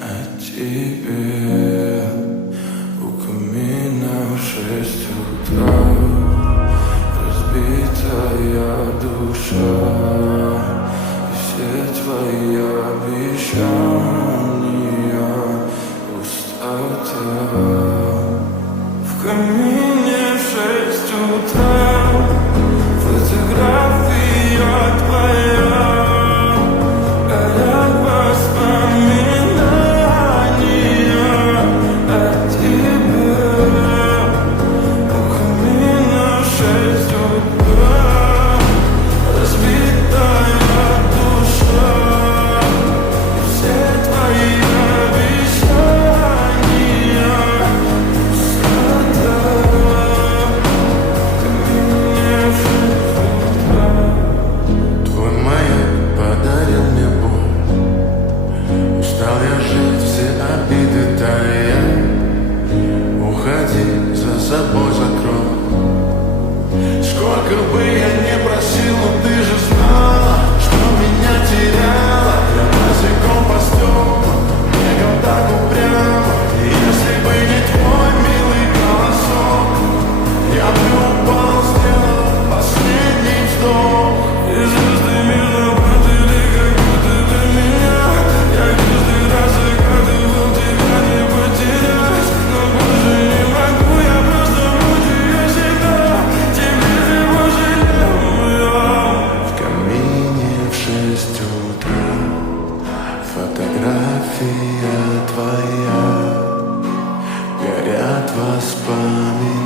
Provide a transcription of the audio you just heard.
о тебе. У камина в 6 утра разбитая душа, и все твои обещания пустота. В камине в 6 утра фотография твоя, горят воспоминания о тебе. У камина в 6 утра разбитая душа, и все твои обещания пустота. В камине в 6 утра. Твой маяк подарил мне боль. Устал я жить, все обиды тая. Уходи, за собой закрой. Сколько бы я не просил, но ты же знала, что меня теряла. Я босиком по стеклам, бегал так упрямо. И если бы не твой милый голосок, я бы упал, сделал последний вздох. И звезды мира падали, как будто для меня. Я каждый раз загадывал тебя не потерять, но больше не могу, я просто мучаю себя. Теперь ты пожалел. В камине в 6 утра фотография твоя, горят воспоминания